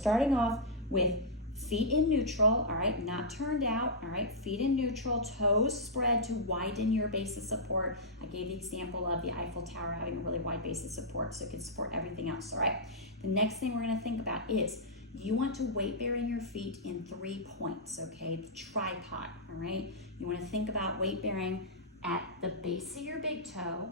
Starting off with feet in neutral, all right, not turned out, all right, feet in neutral, toes spread to widen your base of support. I gave the example of the Eiffel Tower having a really wide base of support so it can support everything else, all right? The next thing we're gonna think about is you want to weight bear in your feet in 3 points, okay? The tripod, all right? You wanna think about weight bearing at the base of your big toe,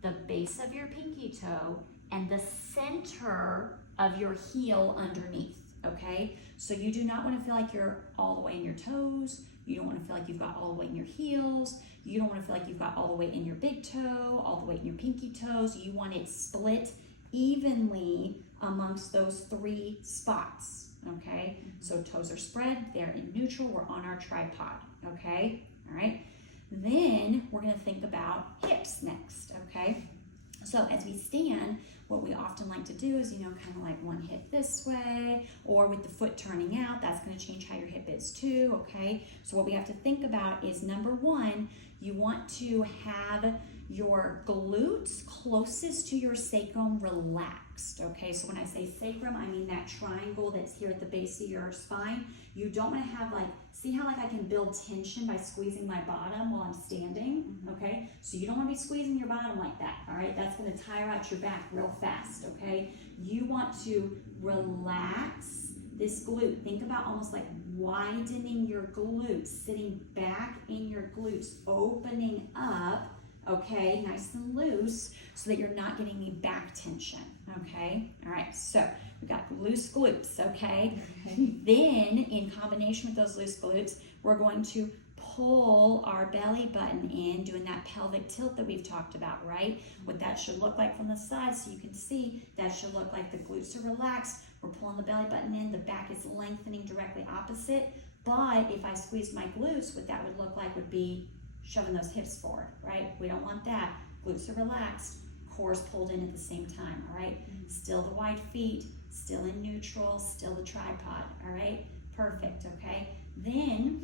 the base of your pinky toe, and the center of your heel underneath, okay? So you do not want to feel like you're all the way in your toes. You don't want to feel like you've got all the way in your heels. You don't want to feel like you've got all the way in your big toe, all the way in your pinky toes. You want it split evenly amongst those 3 spots, okay? So toes are spread, they're in neutral, we're on our tripod, okay? All right. Then we're going to think about hips next, okay? So as we stand, what we often like to do is, kind of like one hip this way, or with the foot turning out, that's going to change how your hip is too, okay? So what we have to think about is, number 1, you want to have your glutes closest to your sacrum relaxed, okay? So when I say sacrum, I mean that triangle that's here at the base of your spine. You don't want to have see how I can build tension by squeezing my bottom while I'm standing, okay? So you don't want to be squeezing your bottom like that, all right? That's going to tire out your back real fast, okay? You want to relax this glute. Think about almost like widening your glutes, sitting back in your glutes, opening up, okay, nice and loose, so that you're not getting any back tension, okay? All right, so we got loose glutes, okay? Then, in combination with those loose glutes, we're going to pull our belly button in, doing that pelvic tilt that we've talked about, right? What that should look like from the side, so you can see, that should look like the glutes are relaxed. We're pulling the belly button in, the back is lengthening directly opposite, but if I squeezed my glutes, what that would look like would be shoving those hips forward, right? We don't want that. Glutes are relaxed, core is pulled in at the same time, all right? Still the wide feet, still in neutral, still the tripod, all right? Perfect, okay? Then,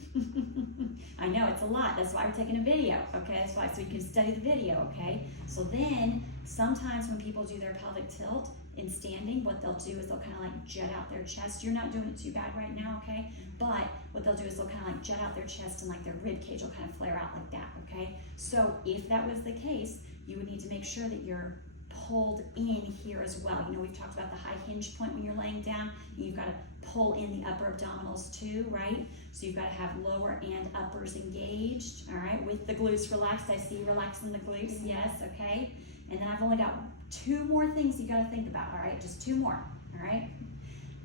I know it's a lot, that's why we're taking a video, okay? That's why, so you can study the video, okay? So then, sometimes when people do their pelvic tilt in standing, what they'll do is they'll kind of jet out their chest. You're not doing it too bad right now, okay? But what they'll do is they'll kind of jet out their chest, and their rib cage will kind of flare out like that, okay? So if that was the case, you would need to make sure that you're pulled in here as well. We've talked about the high hinge point when you're laying down. You've got to pull in the upper abdominals too, right? So you've got to have lower and uppers engaged, all right? With the glutes relaxed. I see you relaxing the glutes, yes, okay? And then I've only got 2 more things you got to think about, all right? Just 2 more, all right?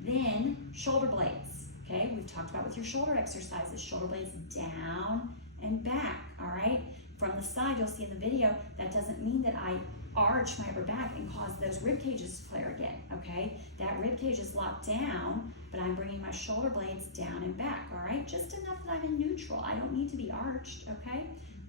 Then shoulder blades, okay? We've talked about with your shoulder exercises, shoulder blades down and back, all right? From the side, you'll see in the video, that doesn't mean that I arch my upper back and cause those rib cages to flare again, okay? That rib cage is locked down, but I'm bringing my shoulder blades down and back, all right? Just enough that I'm in neutral. I don't need to be arched, okay?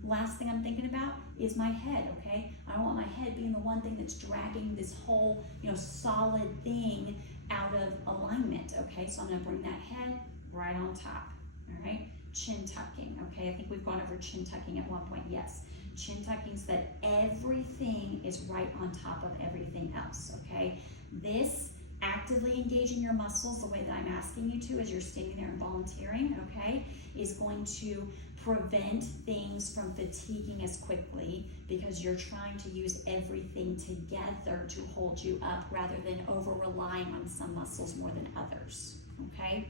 Last thing I'm thinking about is my head, okay? I don't want my head being the one thing that's dragging this whole, solid thing out of alignment, okay? So I'm gonna bring that head right on top, all right? Chin tucking, okay? I think we've gone over chin tucking at one point, yes. Chin tucking so that everything is right on top of everything else, okay? This actively engaging your muscles the way that I'm asking you to as you're standing there and volunteering, okay, is going to prevent things from fatiguing as quickly because you're trying to use everything together to hold you up rather than over relying on some muscles more than others, okay?